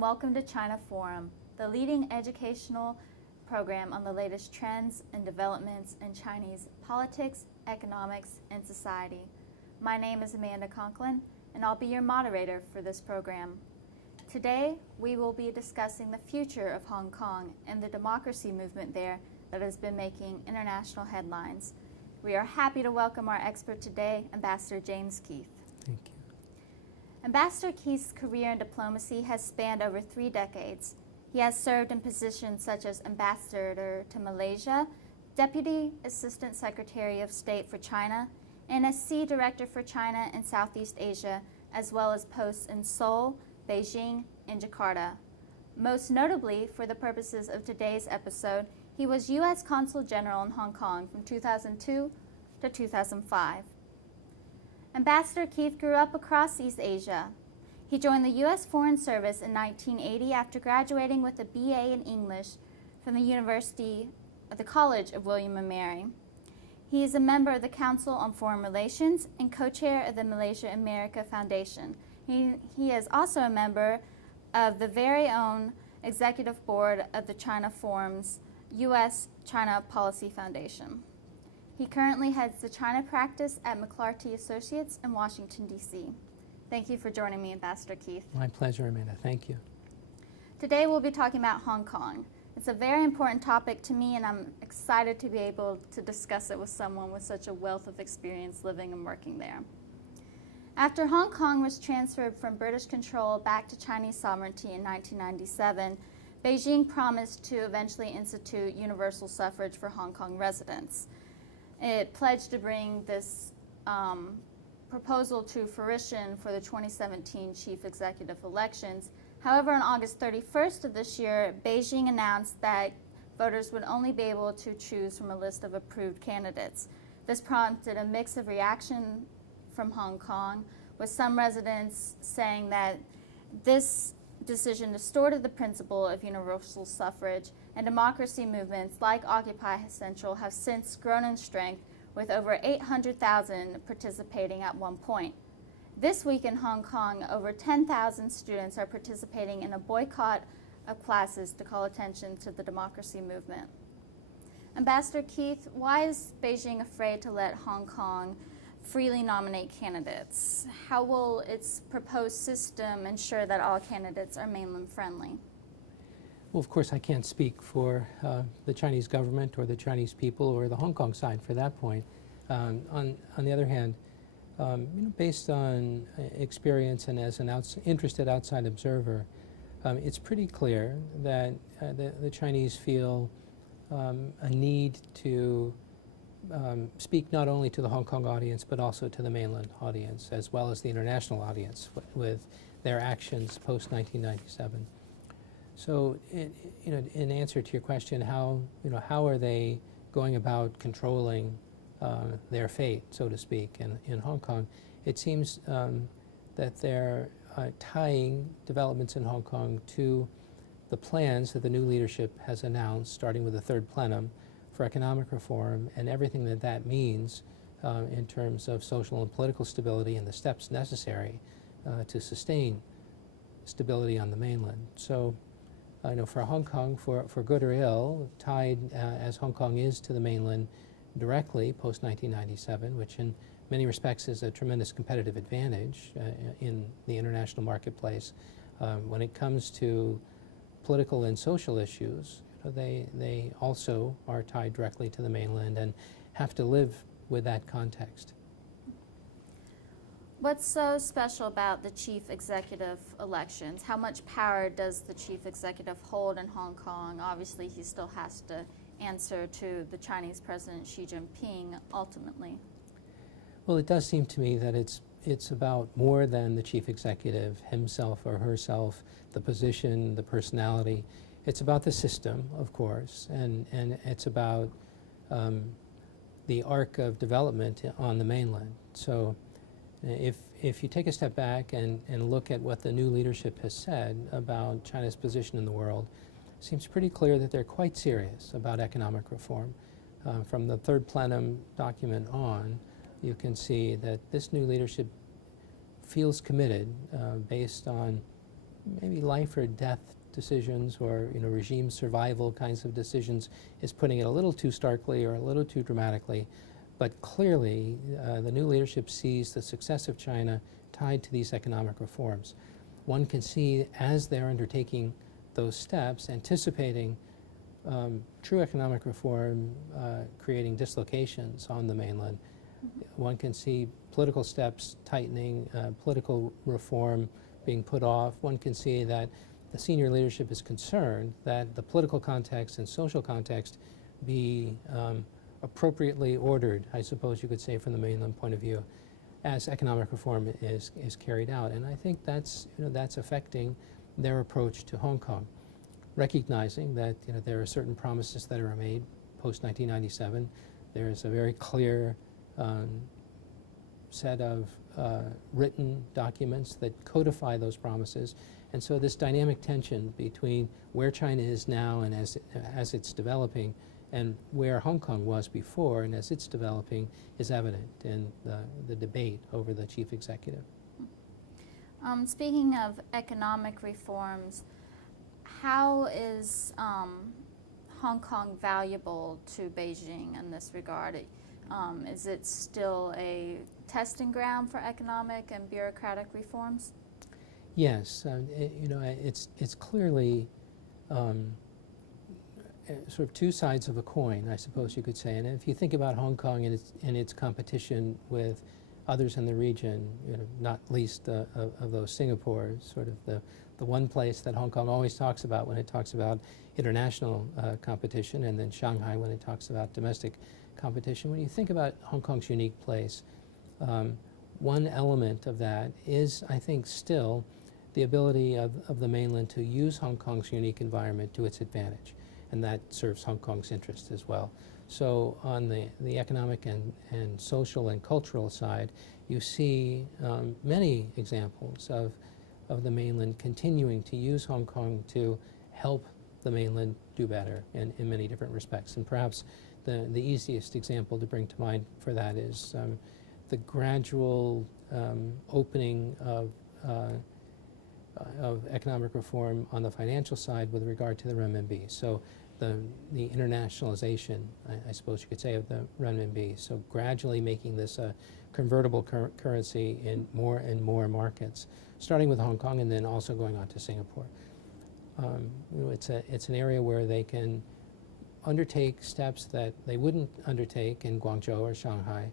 and welcome to China Forum, the leading educational program on the latest trends and developments in Chinese politics, economics, and society. My name is Amanda Conklin, and I'll be your moderator for this program. Today, we will be discussing the future of Hong Kong and the democracy movement there that has been making international headlines. We are happy to welcome our expert today, Ambassador James Keith. Thank you. Ambassador Keith's career in diplomacy has spanned over 3 decades. He has served in positions such as Ambassador to Malaysia, Deputy Assistant Secretary of State for China, NSC Director for China and Southeast Asia, as well as posts in Seoul, Beijing, and Jakarta. Most notably, for the purposes of today's episode, he was U.S. Consul General in Hong Kong from 2002 to 2005. Ambassador Keith grew up across East Asia. He joined the U.S. Foreign Service in 1980 after graduating with a B.A. in English from the College of William and Mary. He is a member of the Council on Foreign Relations and co-chair of the Malaysia-America Foundation. He is also a member of the very own Executive Board of the China Forum's U.S.-China Policy Foundation. He currently heads the China practice at McClarty Associates in Washington, D.C. Thank you for joining me, Ambassador Keith. My pleasure, Amanda. Thank you. Today we'll be talking about Hong Kong. It's a very important topic to me, and I'm excited to be able to discuss it with someone with such a wealth of experience living and working there. After Hong Kong was transferred from British control back to Chinese sovereignty in 1997, Beijing promised to eventually institute universal suffrage for Hong Kong residents. It pledged to bring this proposal to fruition for the 2017 chief executive elections. However, on August 31st of this year, Beijing announced that voters would only be able to choose from a list of approved candidates. This prompted a mix of reaction from Hong Kong, with some residents saying that this decision distorted the principle of universal suffrage, and democracy movements like Occupy Central have since grown in strength, with over 800,000 participating at one point. This week in Hong Kong, over 10,000 students are participating in a boycott of classes to call attention to the democracy movement. Ambassador Keith, why is Beijing afraid to let Hong Kong freely nominate candidates? How will its proposed system ensure that all candidates are mainland friendly? Well, of course, I can't speak for the Chinese government or the Chinese people or the Hong Kong side for that point. On the other hand, based on experience and as an interested outside observer, it's pretty clear that the Chinese feel a need to speak not only to the Hong Kong audience but also to the mainland audience as well as the international audience with their actions post-1997. So, in answer to your question, how are they going about controlling their fate, so to speak, in Hong Kong? It seems that they're tying developments in Hong Kong to the plans that the new leadership has announced, starting with the third plenum, for economic reform and everything that means in terms of social and political stability and the steps necessary to sustain stability on the mainland. So, for Hong Kong, for good or ill, tied as Hong Kong is to the mainland directly post-1997, which in many respects is a tremendous competitive advantage in the international marketplace. When it comes to political and social issues, they also are tied directly to the mainland and have to live with that context. What's so special about the chief executive elections? How much power does the chief executive hold in Hong Kong? Obviously, he still has to answer to the Chinese President Xi Jinping ultimately. Well, it does seem to me that it's about more than the chief executive himself or herself, the position, the personality. It's about the system, of course, and it's about the arc of development on the mainland. So if you take a step back and look at what the new leadership has said about China's position in the world, it seems pretty clear that they're quite serious about economic reform. From the third plenum document on, you can see that this new leadership feels committed based on maybe life or death decisions or regime survival kinds of decisions is putting it a little too starkly or a little too dramatically. But clearly, the new leadership sees the success of China tied to these economic reforms. One can see as they're undertaking those steps, anticipating true economic reform creating dislocations on the mainland. One can see political steps tightening, political reform being put off. One can see that the senior leadership is concerned that the political context and social context be appropriately ordered, I suppose you could say from the mainland point of view, as economic reform is carried out. And I think that's affecting their approach to Hong Kong, recognizing that there are certain promises that are made post-1997. There's a very clear set of written documents that codify those promises. And so this dynamic tension between where China is now and as it's developing and where Hong Kong was before and as it's developing is evident in the debate over the chief executive. Speaking of economic reforms, how is Hong Kong valuable to Beijing in this regard? Is it still a testing ground for economic and bureaucratic reforms? Yes, it's clearly sort of two sides of a coin, I suppose you could say. And if you think about Hong Kong and its competition with others in the region, not least of those Singapore, sort of the one place that Hong Kong always talks about when it talks about international competition, and then Shanghai when it talks about domestic competition. When you think about Hong Kong's unique place, one element of that is, I think, still the ability of the mainland to use Hong Kong's unique environment to its advantage, and that serves Hong Kong's interest as well. So on the economic and social and cultural side, you see many examples of the mainland continuing to use Hong Kong to help the mainland do better in many different respects. And perhaps the easiest example to bring to mind for that is the gradual opening of economic reform on the financial side with regard to the renminbi. So the internationalization, I suppose you could say, of the renminbi. So gradually making this a convertible currency in more and more markets, starting with Hong Kong and then also going on to Singapore. It's an area where they can undertake steps that they wouldn't undertake in Guangzhou or Shanghai,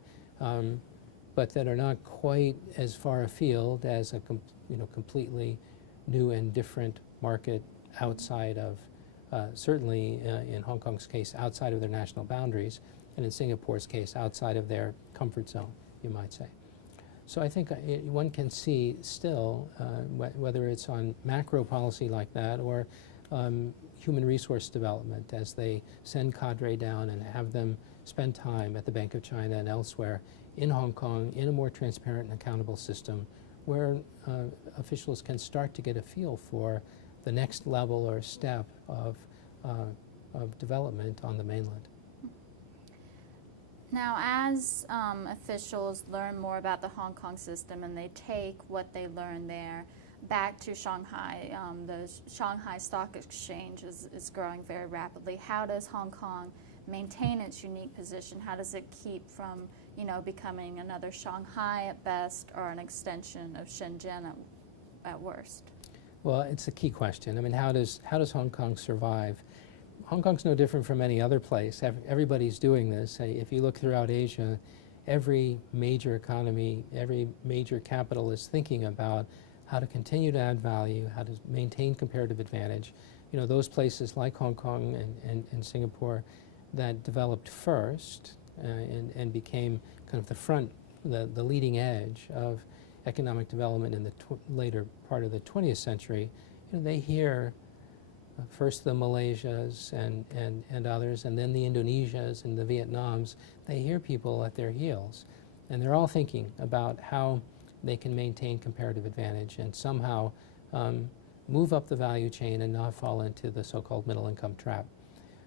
but that are not quite as far afield as a completely new and different market outside of, certainly in Hong Kong's case, outside of their national boundaries, and in Singapore's case, outside of their comfort zone, you might say. So I think one can see still, whether it's on macro policy like that or human resource development, as they send cadre down and have them spend time at the Bank of China and elsewhere in Hong Kong in a more transparent and accountable system where officials can start to get a feel for the next level or step of development on the mainland. Now, as officials learn more about the Hong Kong system and they take what they learn there back to Shanghai, the Shanghai Stock Exchange is growing very rapidly. How does Hong Kong maintain its unique position? How does it keep from, becoming another Shanghai at best or an extension of Shenzhen at worst? Well, it's a key question. I mean, how does Hong Kong survive? Hong Kong's no different from any other place. Everybody's doing this. If you look throughout Asia, every major economy, every major capital is thinking about how to continue to add value, how to maintain comparative advantage. Those places like Hong Kong and Singapore that developed first and became kind of the leading edge of economic development in the later part of the 20th century, they hear first the Malaysias and others, and then the Indonesias and the Vietnams. They hear people at their heels, and they're all thinking about how they can maintain comparative advantage and somehow move up the value chain and not fall into the so-called middle income trap.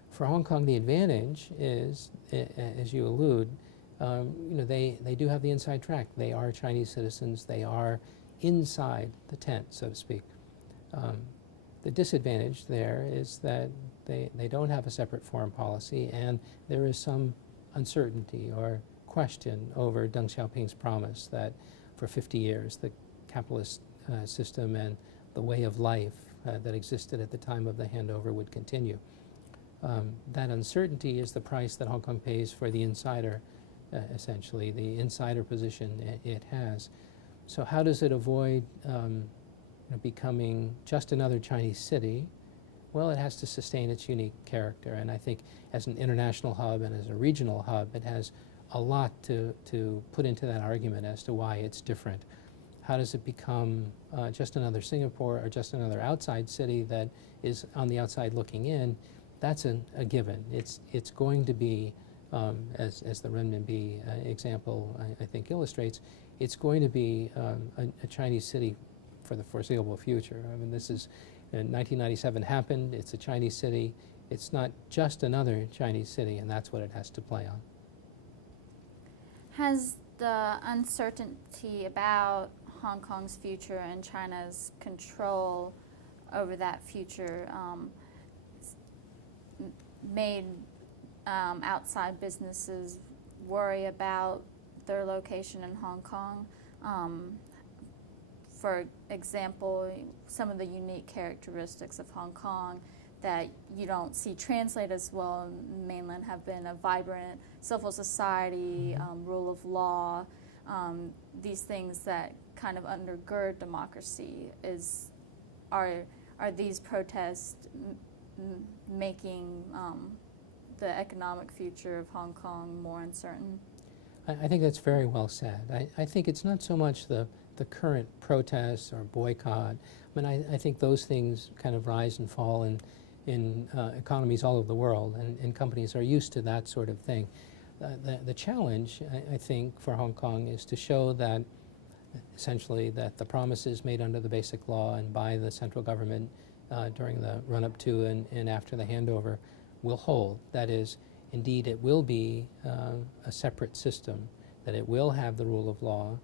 For Hong Kong, the advantage is, as you allude, they do have the inside track. They are Chinese citizens. They are inside the tent, so to speak. The disadvantage there is that they don't have a separate foreign policy, and there is some uncertainty or question over Deng Xiaoping's promise that for 50 years the capitalist system and the way of life that existed at the time of the handover would continue. That uncertainty is the price that Hong Kong pays for the insider, essentially, the insider position it has. So how does it avoid becoming just another Chinese city? Well, it has to sustain its unique character, and I think as an international hub and as a regional hub, it has a lot to put into that argument as to why it's different. How does it become just another Singapore or just another outside city that is on the outside looking in? That's a given. It's going to be, as the renminbi example I think illustrates, it's going to be a Chinese city for the foreseeable future. I mean, this is, 1997 happened, it's a Chinese city. It's not just another Chinese city, and that's what it has to play on. Has the uncertainty about Hong Kong's future and China's control over that future made outside businesses worry about their location in Hong Kong? For example, some of the unique characteristics of Hong Kong that you don't see translate as well in the mainland have been a vibrant civil society, rule of law, these things that kind of undergird democracy. Are these protests making the economic future of Hong Kong more uncertain? I think that's very well said. I think it's not so much the current protests or boycott. I mean, I think those things kind of rise and fall in economies all over the world, and companies are used to that sort of thing. The challenge, I think, for Hong Kong is to show that essentially that the promises made under the Basic Law and by the central government during the run-up to and after the handover will hold. That is, indeed, it will be a separate system, that it will have the rule of law,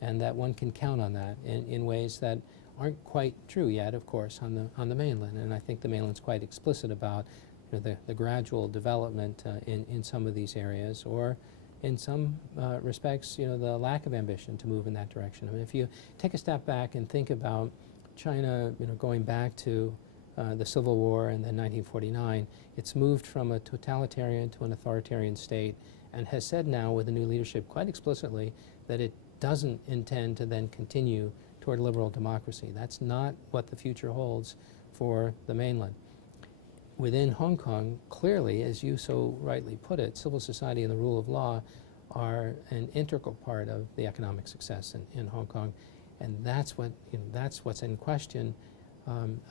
and that one can count on that in ways that aren't quite true yet, of course, on the mainland. And I think the mainland's quite explicit about the gradual development in some of these areas, or in some respects, the lack of ambition to move in that direction. I mean, if you take a step back and think about China, going back to the Civil War and then 1949, it's moved from a totalitarian to an authoritarian state, and has said now with the new leadership quite explicitly that it doesn't intend to then continue toward liberal democracy. That's not what the future holds for the mainland. Within Hong Kong, clearly, as you so rightly put it, civil society and the rule of law are an integral part of the economic success in Hong Kong, and that's what's in question.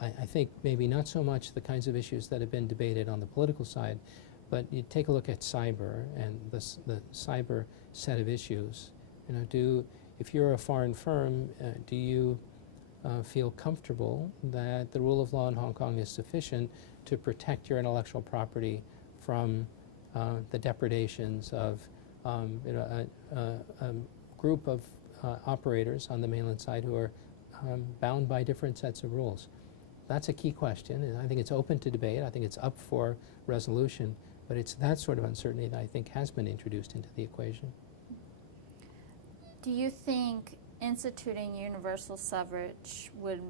I think maybe not so much the kinds of issues that have been debated on the political side, but you take a look at cyber and the cyber set of issues. If you're a foreign firm, do you feel comfortable that the rule of law in Hong Kong is sufficient to protect your intellectual property from the depredations of a group of operators on the mainland side who are bound by different sets of rules? That's a key question, and I think it's open to debate. I think it's up for resolution, but it's that sort of uncertainty that I think has been introduced into the equation. Do you think instituting universal suffrage would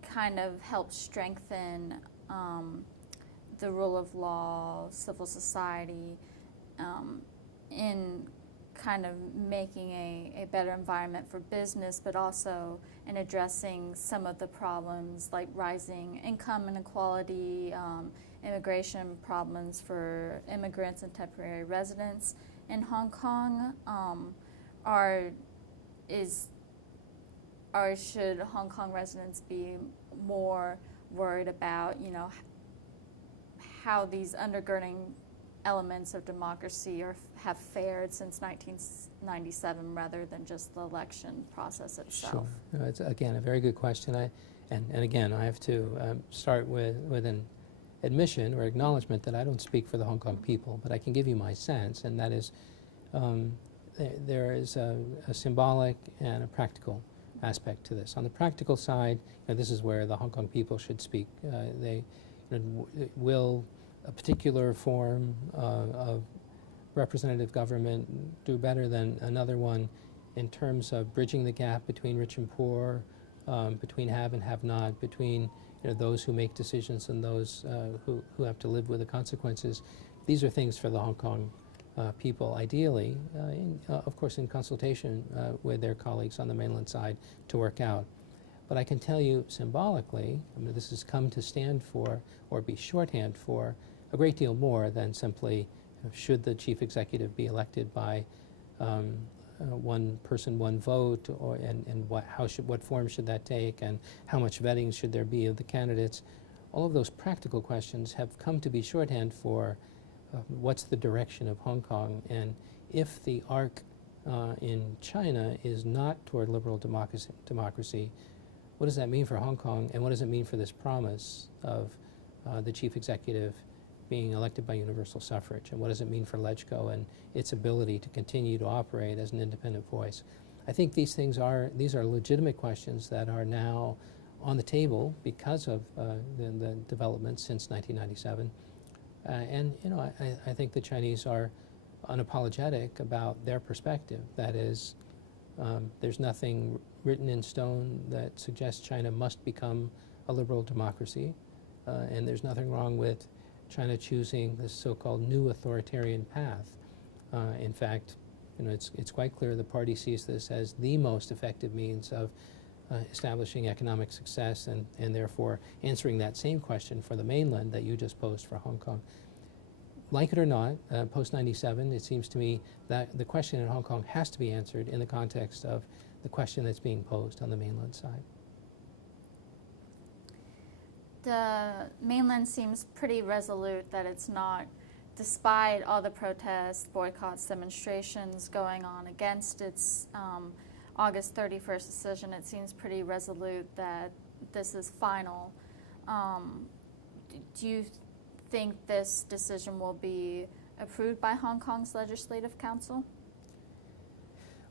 kind of help strengthen the rule of law, civil society, in kind of making a better environment for business, but also in addressing some of the problems like rising income inequality, immigration problems for immigrants and temporary residents in Hong Kong? Or should Hong Kong residents be more worried about, how these undergirding elements of democracy have fared since 1997 rather than just the election process itself? Sure. It's, again, a very good question. And again, I have to start with an admission or acknowledgement that I don't speak for the Hong Kong people, but I can give you my sense, and that is there is a symbolic and a practical aspect to this. On the practical side, this is where the Hong Kong people should speak. Will a particular form of representative government do better than another one in terms of bridging the gap between rich and poor, between have and have not, between those who make decisions and those who have to live with the consequences? These are things for the Hong Kong people, ideally, of course, in consultation with their colleagues on the mainland side to work out. But I can tell you symbolically, this has come to stand for, or be shorthand for, a great deal more than simply should the chief executive be elected by one person, one vote, and what form should that take, and how much vetting should there be of the candidates. All of those practical questions have come to be shorthand for what's the direction of Hong Kong, and if the arc in China is not toward liberal democracy, what does that mean for Hong Kong, and what does it mean for this promise of the chief executive being elected by universal suffrage, and what does it mean for LegCo and its ability to continue to operate as an independent voice? I think these are legitimate questions that are now on the table because of the developments since 1997. And I think the Chinese are unapologetic about their perspective. That is, there's nothing written in stone that suggests China must become a liberal democracy, and there's nothing wrong with China choosing this so-called new authoritarian path. In fact, it's quite clear the party sees this as the most effective means of establishing economic success and therefore answering that same question for the mainland that you just posed for Hong Kong. Like it or not, post-97, it seems to me that the question in Hong Kong has to be answered in the context of the question that's being posed on the mainland side. The mainland seems pretty resolute that it's not, despite all the protests, boycotts, demonstrations going on against its August 31st decision, it seems pretty resolute that this is final. Do you think this decision will be approved by Hong Kong's Legislative Council?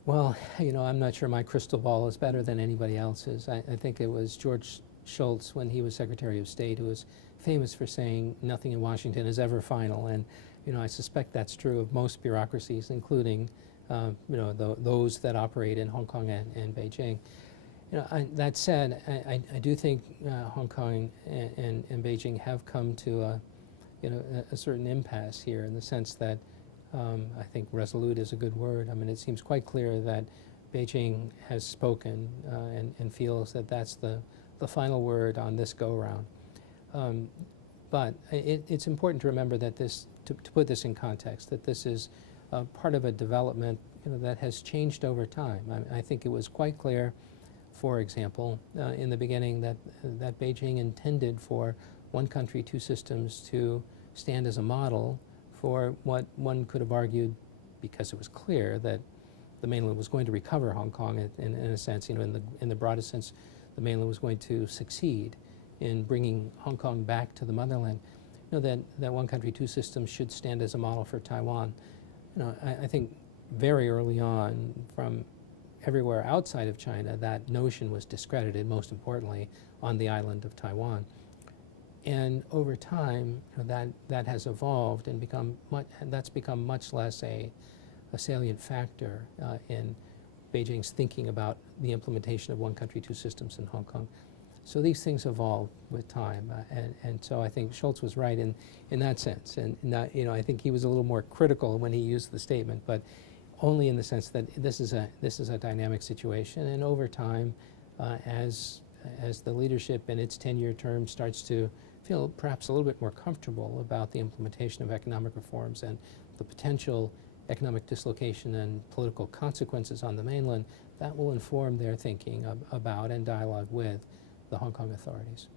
Well, I'm not sure my crystal ball is better than anybody else's. I think it was George Shultz, when he was Secretary of State, who was famous for saying nothing in Washington is ever final. And I suspect that's true of most bureaucracies, including those that operate in Hong Kong and Beijing. That said, I do think Hong Kong and Beijing have come to a certain impasse here, in the sense that I think resolute is a good word. It seems quite clear that Beijing has spoken and feels that that's the final word on this go-round. But it's important to remember that to put this in context, that this is part of a development that has changed over time. I think it was quite clear, for example, in the beginning that Beijing intended for one country, two systems to stand as a model for what one could have argued, because it was clear that the mainland was going to recover Hong Kong in a sense, in the broadest sense, the mainland was going to succeed in bringing Hong Kong back to the motherland. That one country, two systems should stand as a model for Taiwan. I think very early on, from everywhere outside of China, that notion was discredited, most importantly, on the island of Taiwan. And over time, that has evolved and that's become much less a salient factor in Beijing's thinking about the implementation of one country, two systems in Hong Kong. So these things evolve with time, and so I think Shultz was right in that sense. And I think he was a little more critical when he used the statement, but only in the sense that this is a dynamic situation, and over time, as the leadership in its 10-year term starts to feel perhaps a little bit more comfortable about the implementation of economic reforms and the potential economic dislocation and political consequences on the mainland, that will inform their thinking about and dialogue with the Hong Kong authorities.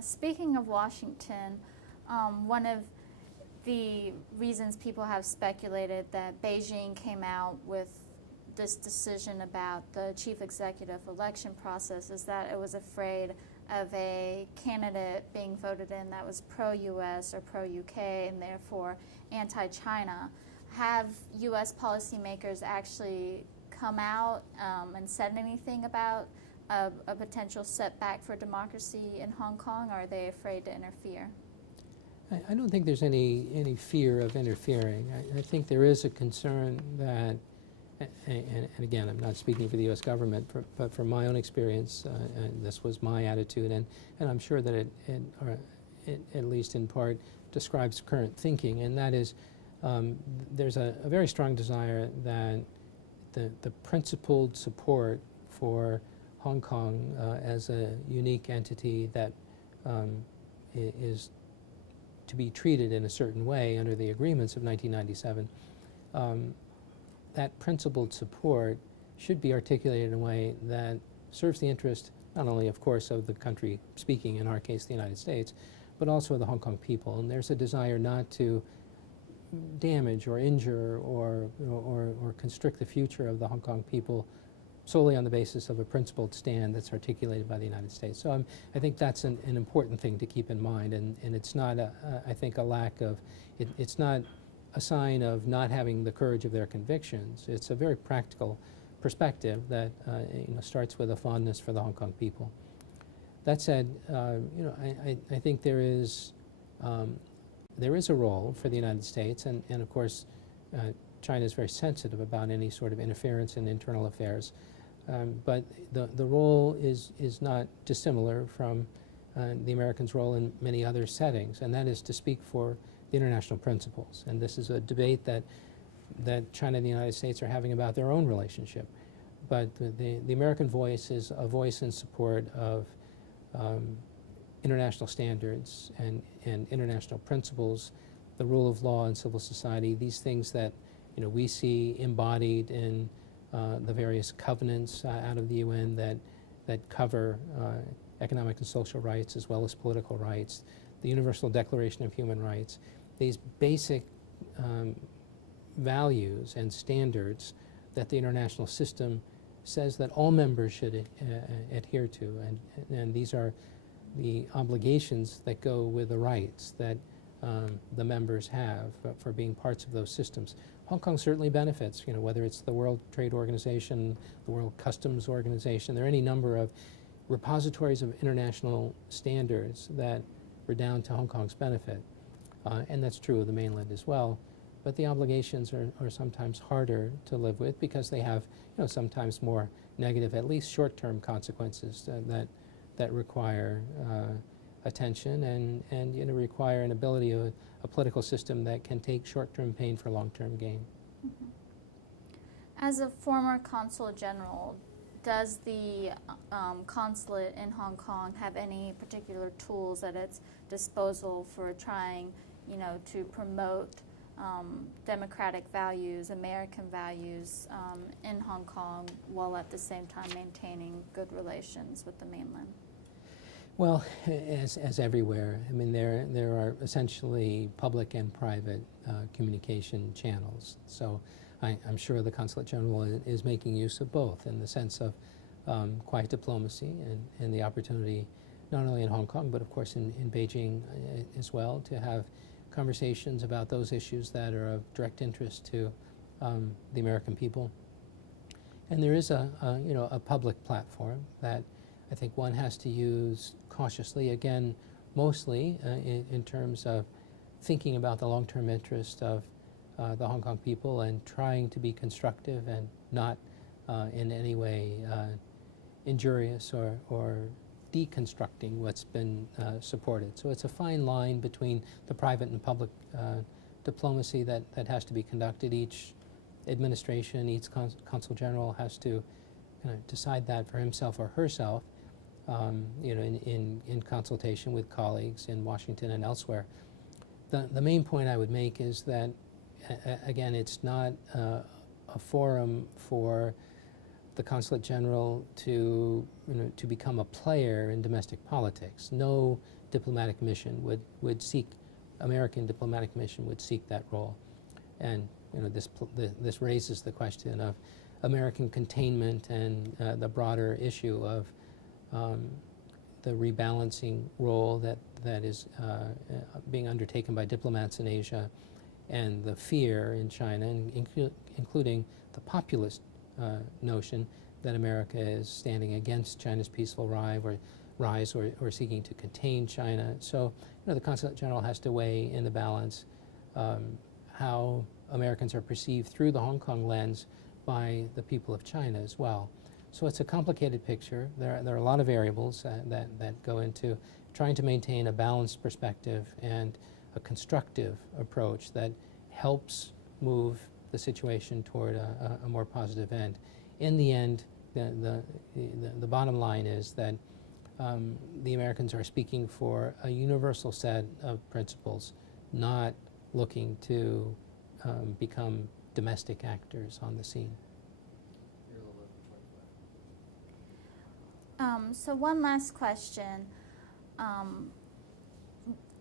Speaking of Washington, one of the reasons people have speculated that Beijing came out with this decision about the chief executive election process is that it was afraid of a candidate being voted in that was pro-US or pro-UK and therefore anti-China. Have US policymakers actually come out and said anything about a potential setback for democracy in Hong Kong, or are they afraid to interfere? I don't think there's any fear of interfering. I think there is a concern that, and again, I'm not speaking for the U.S. government, but from my own experience, and this was my attitude, and I'm sure that it, at least in part, describes current thinking, and that is there's a very strong desire that the principled support for Hong Kong as a unique entity that is to be treated in a certain way under the agreements of 1997, that principled support should be articulated in a way that serves the interest not only, of course, of the country speaking, in our case, the United States, but also of the Hong Kong people. And there's a desire not to damage or injure or constrict the future of the Hong Kong people solely on the basis of a principled stand that's articulated by the United States. So I think that's an important thing to keep in mind, and it's not, I think, a lack of, it's not a sign of not having the courage of their convictions. It's a very practical perspective that starts with a fondness for the Hong Kong people. That said, I think there is a role for the United States, and of course, China is very sensitive about any sort of interference in internal affairs. But the role is not dissimilar from the Americans' role in many other settings, and that is to speak for the international principles. And this is a debate that China and the United States are having about their own relationship. But the American voice is a voice in support of international standards and international principles, the rule of law and civil society, these things that we see embodied in the various covenants out of the UN that cover economic and social rights as well as political rights, the Universal Declaration of Human Rights. These basic values and standards that the international system says that all members should adhere to, and these are the obligations that go with the rights that the members have for being parts of those systems. Hong Kong certainly benefits, whether it's the World Trade Organization, the World Customs Organization. There are any number of repositories of international standards that redound to Hong Kong's benefit. And that's true of the mainland as well. But the obligations are sometimes harder to live with because they have sometimes more negative, at least short-term consequences that require attention and require an ability of a political system that can take short-term pain for long-term gain. Mm-hmm. As a former consul general, does the consulate in Hong Kong have any particular tools at its disposal for trying, to promote democratic values, American values in Hong Kong, while at the same time maintaining good relations with the mainland? Well, as everywhere, I mean, there are essentially public and private communication channels. So I'm sure the Consulate General is making use of both in the sense of quiet diplomacy and the opportunity not only in Hong Kong, but of course in Beijing as well, to have conversations about those issues that are of direct interest to the American people. And there is a public platform that I think one has to use cautiously, again, mostly in terms of thinking about the long-term interest of the Hong Kong people and trying to be constructive and not in any way injurious or deconstructing what's been supported. So it's a fine line between the private and public diplomacy that has to be conducted. Each administration, each consul general has to decide that for himself or herself, in consultation with colleagues in Washington and elsewhere. The main point I would make is that, again, it's not a forum for the Consulate General to become a player in domestic politics. No diplomatic mission would seek, American diplomatic mission would seek that role. And this raises the question of American containment and the broader issue of the rebalancing role that is being undertaken by diplomats in Asia, and the fear in China, including the populist notion that America is standing against China's peaceful rise or seeking to contain China. So, the Consulate General has to weigh in the balance how Americans are perceived through the Hong Kong lens by the people of China as well. So it's a complicated picture. There are a lot of variables that go into trying to maintain a balanced perspective and a constructive approach that helps move the situation toward a more positive end. In the end, the bottom line is that the Americans are speaking for a universal set of principles, not looking to become domestic actors on the scene. So one last question.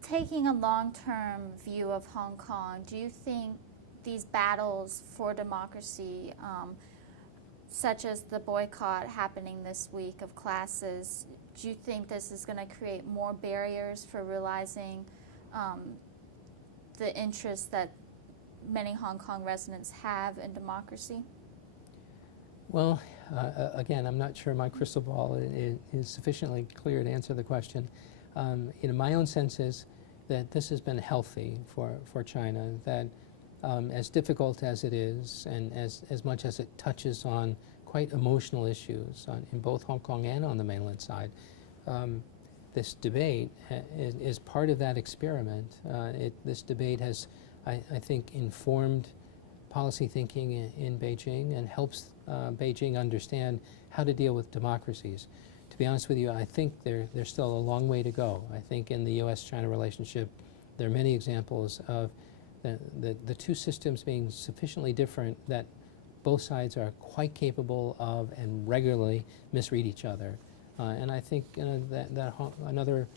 Taking a long-term view of Hong Kong, do you think these battles for democracy, such as the boycott happening this week of classes, do you think this is going to create more barriers for realizing the interest that many Hong Kong residents have in democracy? Well, again, I'm not sure my crystal ball is sufficiently clear to answer the question. My own sense is that this has been healthy for China, that as difficult as it is and as much as it touches on quite emotional issues in both Hong Kong and on the mainland side, this debate is part of that experiment. This debate has, I think, informed policy thinking in Beijing and helps Beijing understand how to deal with democracies. To be honest with you, I think there's still a long way to go. I think in the U.S.-China relationship, there are many examples of the two systems being sufficiently different that both sides are quite capable of and regularly misread each other. And I think that another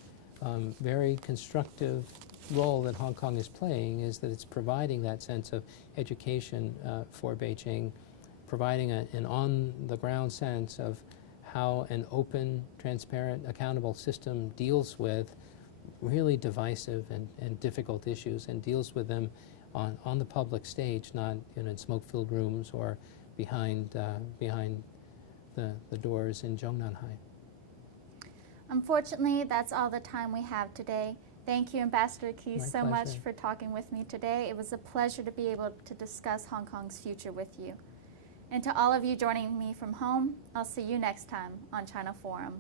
very constructive role that Hong Kong is playing is that it's providing that sense of education for Beijing, providing an on-the-ground sense of how an open, transparent, accountable system deals with really divisive and difficult issues and deals with them on the public stage, not in smoke-filled rooms or behind the doors in Zhongnanhai. Unfortunately, that's all the time we have today. Thank you, Ambassador Key, so much for talking with me today. It was a pleasure to be able to discuss Hong Kong's future with you. And to all of you joining me from home, I'll see you next time on China Forum.